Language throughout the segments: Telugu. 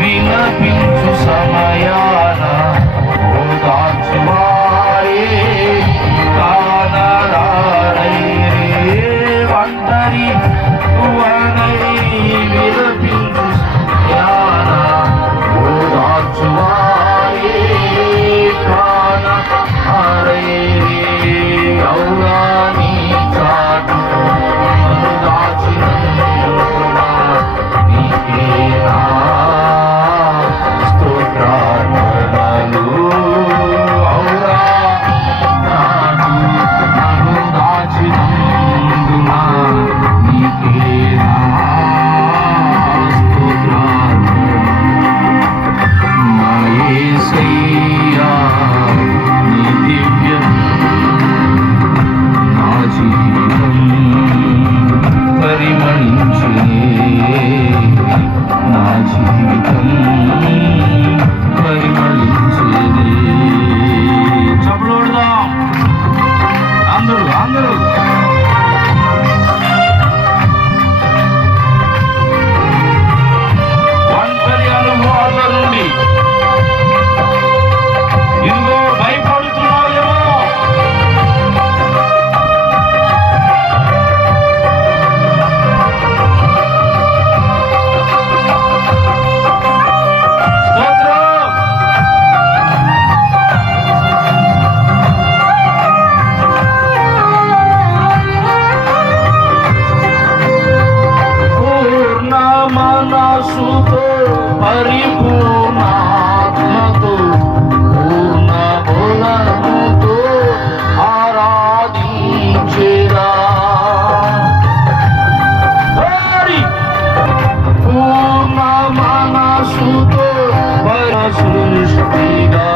విలపించు సమయాన ఓదార్చువారే కానరారైరే ఒంటరి తువనై విలపించు సమయాన ఓదార్చువారే కానరారైరే ఔరాని చాటు పరిపూర్ణాత్మతో పూర్ణ బలముతో ఆరాధించెదా పూర్ణ మనసుతో సృష్టిగా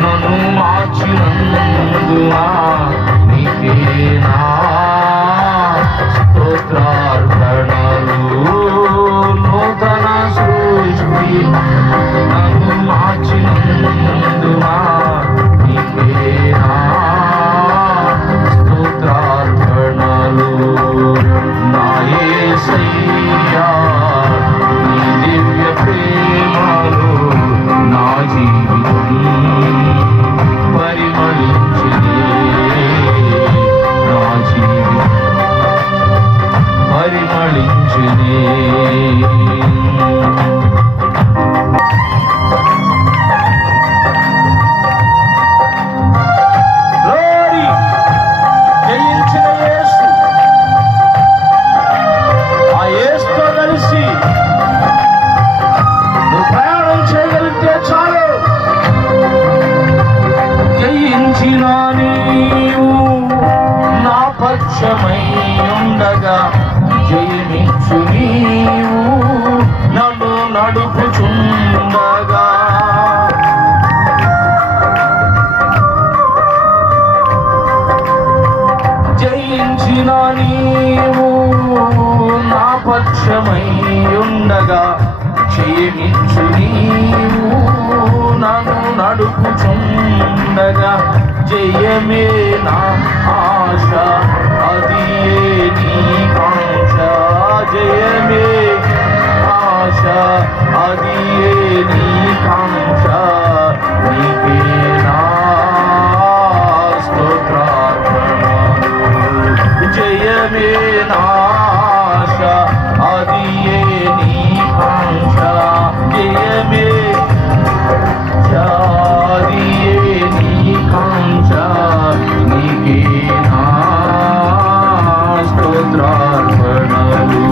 నన్ను మార్చినందున నీకే నా స్తోత్రార్పణలు నూతన సృష్టి నన్ను మార్చినందున నీకే నా స్తోత్రార్పణలు నా యేసయ్యా నీ దివ్య ప్రేమలో నా జీవితం పరిమళించినే నా జీవితం పరిమళించినే ఉండగా జయమిచ్చు నీవు నన్ను నడుపుచుండగా జయించిన నీవు నా పక్షమై ఉండగా జయమిచ్చు నీవు నన్ను నడుపుచుండగా జయమే నా ఆశ అదియే నీ కాంక్ష జయమే ఆశ అదియే నీ కాంక్ష నీకే నా స్తోత్రార్పణలు జయమే నా ఆశ అదియే నీ కాంక్ష జయమే అదియే నీ కాంక్ష నీకే నా స్తోత్రార్పణలు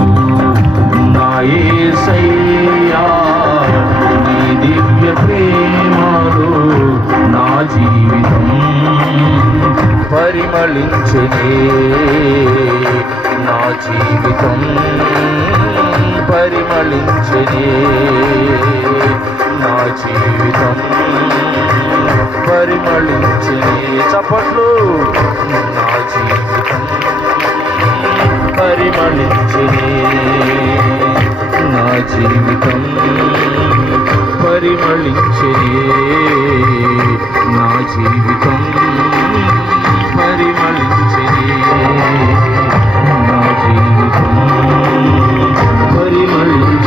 నా యేసయ్యా నీ దివ్య ప్రేమలో నా జీవితం పరిమళించనే నా జీవితం పరిమళించనే నా జీవితం పరిమళించనే చప్పట్లు నా జీవితం పరిమళించనే నా జీవితం పరిమళించనే నా జీవితం పరిమళించనే నా జీవితం పరిమళించనే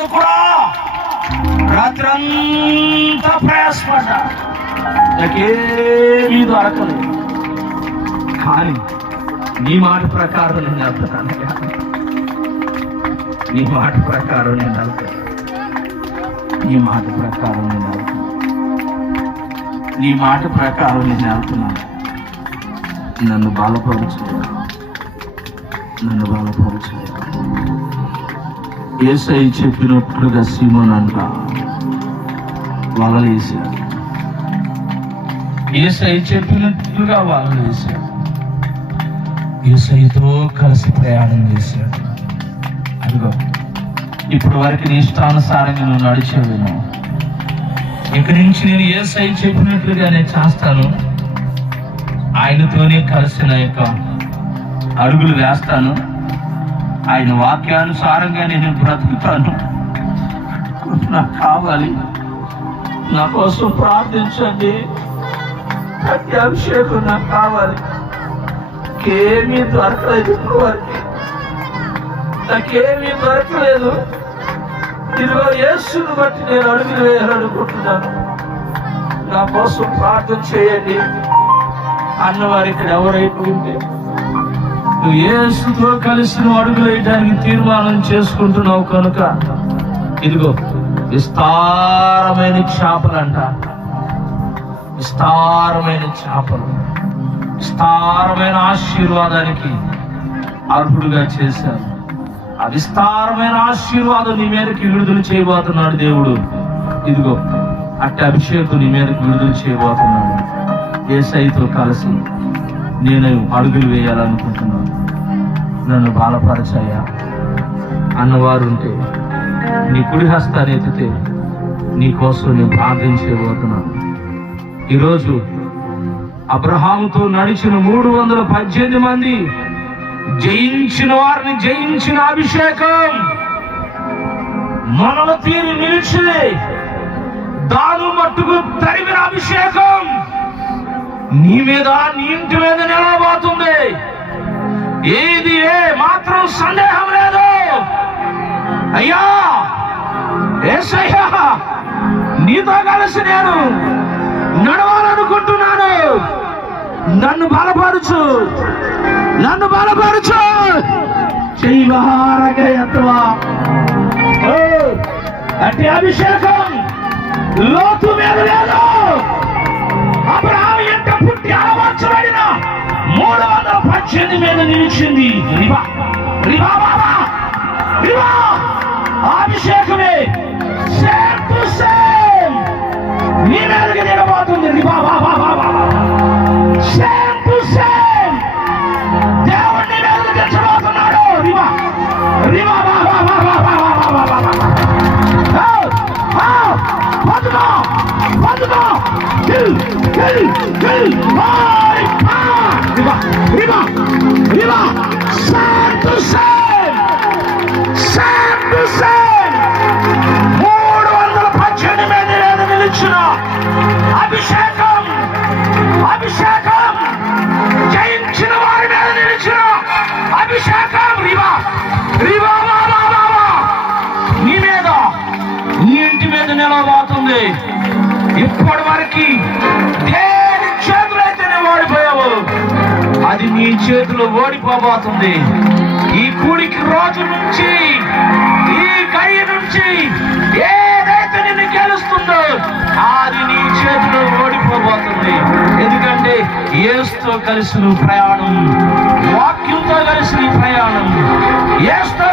బోధకుడా, రాత్రంతా ప్రయాసపడ్డా, నాకేమీ దొరకలేదు. కానీ నీ మాట ప్రకారం నేను వెళ్తున్నాను. నీ మాట ప్రకారం నేను వెళ్తాను. నీ మాట ప్రకారం నేను వెళ్తాను. నీ మాట ప్రకారం నేను వెళ్తున్నాను. నన్ను బలపరచు, నన్ను బలపరచు. యేసయ్య చెప్పినట్లుగా సీమోను అంట వలలేశాడు. యేసయ్య చెప్పినట్లుగా వలలేశాడు. యేసయ్యతో కలిసి ప్రయాణం చేశాడు. అదిగో ఇప్పుడు వరకు నీ ఇష్టానుసారంగా నువ్వు నడిచేవేను. ఇక్కడి నుంచి నేను యేసయ్య చెప్పినట్లుగా నేను చేస్తాను. ఆయనతోనే కలిసిన యొక్క అడుగులు వేస్తాను. ఆయన వాక్యానుసారంగా నేను బ్రతుకుతాను. నాకు కావాలి. నా కోసం ప్రార్థించండి. ప్రతి అభిషేకం నాకు కావాలి. నాకేమీ దొరకలేదు. వారికి నాకేమీ దొరకలేదు. ఇదిగో యేసుని బట్టి నేను అడుగులు వేయాలనుకుంటున్నాను. నా కోసం ప్రార్థన చేయండి అన్నవారు ఇక్కడ ఎవరైతే ఉంటే, నువ్వు యేసుతో కలిసి నువ్వు అడుగులు వేయడానికి తీర్మానం చేసుకుంటున్నావు కనుక ఇదిగో విస్తారమైన చేపలంట, విస్తారమైన చేపలు, విస్తారమైన ఆశీర్వాదానికి అర్హుడుగా చేశారు. ఆ విస్తారమైన ఆశీర్వాదం నీ మీదకి విడుదల చేయబోతున్నాడు దేవుడు. ఇదిగో అట్టి అభిషేకం నీ మీదకి విడుదల చేయబోతున్నాడు. యేసయ్యతో కలిసి నేను అడుగులు వేయాలనుకుంటున్నాను. నన్ను బలపరచయ్యా అన్నవారు ఉంటే నీ కుడి హస్తాన్ని ఎత్తితే నీ కోసం నేను ప్రార్థించబోతున్నాను. ఈరోజు అబ్రహాముతో నడిచిన 318 మంది జయించిన వారిని జయించిన అభిషేకం మనల తీరి నిలిచి దాను మట్టుకు తరిమిన అభిషేకం నీ మీద, నీ ఇంటి మీద నిలబోతుంది. ఏది మాత్రం సందేహం లేదు. అయ్యా యేసయ్యా, నీతో కలిసి నేను నడవాలనుకుంటున్నాను. నన్ను బలపరచు, నన్ను బలపరచు. చెయ్యవారగా ఎత్తవా అట్టి అభిషేకం లోతు మీద లేదు. అబ్రహాము ఎంత పుట్టి అలవర్చబడిన 318 మీద నిలిచింది. రివా రివా బాబా రివా అభిషేకమే సేమ్ టు సేమ్ నీ మీదకి నిలబోతుంది. రివా బాబా బాబా సేమ్ టు సేమ్ దేవుణ్ణి మీదకి తెచ్చబోతున్నాడు. రివా రివా బాబా బాబా బాబా బాబా పదుకో పదుకో నిలిచిన అభిషేకం, అభిషేకం జయించిన వారి మీద నిలిచిన అభిషేకం. రివా రివా నీ మీద, నీ ఇంటి మీద నిలబోతుంది. ఇప్పటి వరకు దేని చేతులు అయితేనే ఓడిపోయావు, అది నీ చేతిలో ఓడిపోబోతుంది. ఈ కూడికి రోజు నుంచి, ఈ గై నుంచి ఏదైతే నిన్ను గెలుస్తుందో అది నీ చేతిలో ఓడిపోబోతుంది. ఎందుకంటే యేసుతో కలిసి నువ్వు ప్రయాణం, వాక్యంతో కలిసి నీ ప్రయాణం, యేసుతో